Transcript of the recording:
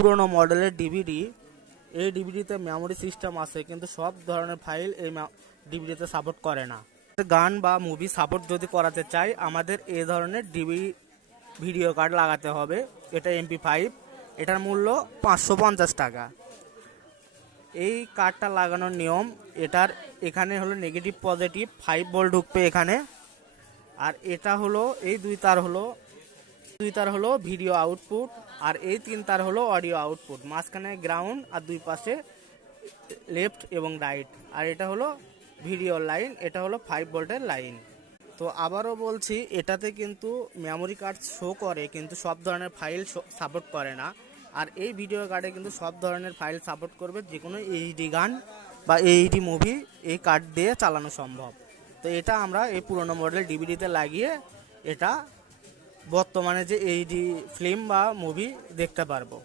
পুরোনো মডেলের ডিভিডি। এই ডিভিডিতে মেমোরি সিস্টেম আছে, কিন্তু সব ধরনের ফাইল এই ডিভিডিতে সাপোর্ট করে না। গান বা মুভি সাপোর্ট যদি করাতে চাই, আমাদের এই ধরনের ভিডিও কার্ড লাগাতে হবে। এটা MP5, এটার মূল্য 550 টাকা। এই কার্ডটা লাগানোর নিয়ম, এখানে হলো নেগেটিভ পজিটিভ 5 ভোল্ট ঢুকবে এখানে। আর এটা হলো এই দুই তার হলো ভিডিও আউটপুট, আর এই 3 তার হলো অডিও আউটপুট। মাঝখানে গ্রাউন্ড আর দুই পাশে লেফট এবং রাইট। আর এটা হলো ভিডিও লাইন, এটা হলো 5 ভোল্টের লাইন। তো আবারও বলছি, এটাতে কিন্তু মেমোরি কার্ড শো করে, কিন্তু সব ধরনের ফাইল সাপোর্ট করে না। আর এই ভিডিও কার্ডে কিন্তু সব ধরনের ফাইল সাপোর্ট করবে। যে কোনো এইচডি গান বা এইচডি মুভি এই কার্ড দিয়ে চালানো সম্ভব। তো এটা আমরা এই পুরোনো মডেল ডিভিডিতে লাগিয়ে এটা বর্তমানে যে এইচডি ফিল্ম বা মুভি দেখতে পারবো।